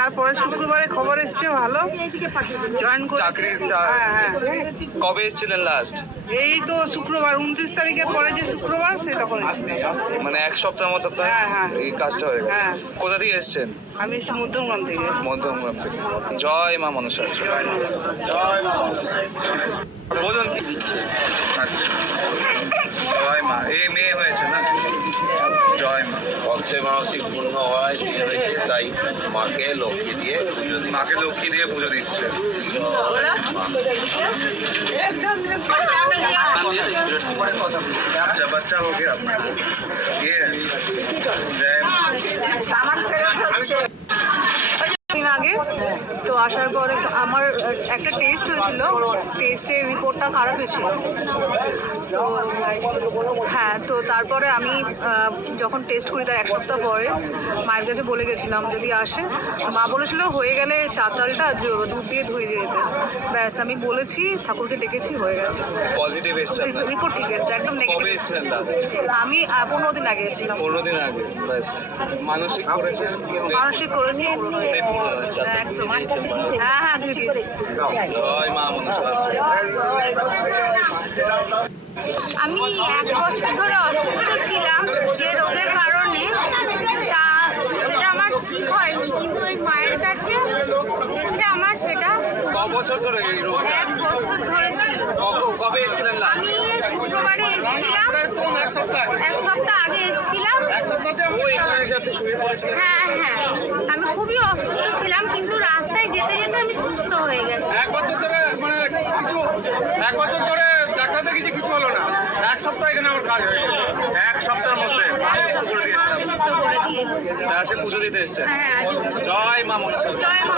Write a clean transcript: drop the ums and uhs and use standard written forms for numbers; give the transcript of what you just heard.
তারপরে শুক্রবারে খবর এসছে ভালো, জয়েন করে। হ্যাঁ। কবে এসেছিলেন লাস্ট? এই তো শুক্রবার 29 তারিখের পরে যে শুক্রবার সে তখন এসছে। মানে এক সপ্তাহ মতো প্রায় হ্যাঁ। এই কাজটা হয়ে গেছে। হ্যাঁ। কোথা থেকে এসেছেন? আমি এসছি মধ্যমগ্রাম থেকে। মধ্যমগ্রাম থেকে। জয় মা মনসা। বলুন কি? আচ্ছা। জয় মা। এই মেয়ে হয়েছে না? জয় মা। ভক্তের মানসিক পূর্ণ হয়, বিয়ে হয়েছে, তাই মাকে লক্ষ্মী দিয়ে পুজো দিই। মাকে লক্ষ্মী দিয়ে পুজো দিচ্ছে। अच्छा बच्चा हो गया आपका? ये जय माँ। দিন আগে তো আসার পরে আমার একটা টেস্ট হয়েছিল, টেস্টের রিপোর্টটা খারাপ এসেছিল। তো হ্যাঁ, তো তারপরে আমি যখন টেস্ট করি তার এক সপ্তাহ পরে মায়ের কাছে বলে গেছিলাম যদি আসে। মা বলেছিল হয়ে গেলে চাতালটা দুধ দিয়ে ধুয়ে দিয়ে দিতে। ব্যাস আমি বলেছি, ঠাকুরকে ডেকেছি, হয়ে গেছে। পজিটিভ এসছে আপনার? রিপোর্ট ঠিক এসছে, একদম কবে নেগেটিভ। এসেছিলেন লাস্ট? আমি 15 দিন আগে এসেছিলাম। 15 দিন আগে। ব্যাস মানসিক করেছেন? মানসিক করেছি, একদম। হ্যাঁ ধুয়ে দিয়েছি। জয় মা মনসা। আমি 1 বছর ধরে অসুস্থ ছিলাম যে রোগের কারণে, তা সেটা আমার ঠিক হয়নি, কিন্তু ওই মায়ের কাছে এসে আমার সেটা ক বছর ধরে এই রোগ? 1 বছর ধরে ছিল। কবে এসেছিলেন লাস্ট? আমি শুক্রবারে এসেছিলাম, 1 সপ্তাহ আগে এসেছিলাম। হ্যাঁ, আমি খুবই অসুস্থ ছিলাম, কিন্তু রাস্তায় যেতে যেতে আমি সুস্থ হয়ে গেছি। 1 বছর ধরে মানে কিছু 1 বছর ধরে ডাক্তার দেখিয়েছি, কিছু হলো না। 1 সপ্তাহ এখানে আমার কাজ হয়ে গেছে। 1 সপ্তাহের মধ্যে করে দিয়েছিলাম। সুস্থ করে দিয়েছি। আসে পুজো দিতে এসছেন? হ্যাঁ, আজ জয় মা মনসা। জয় মা।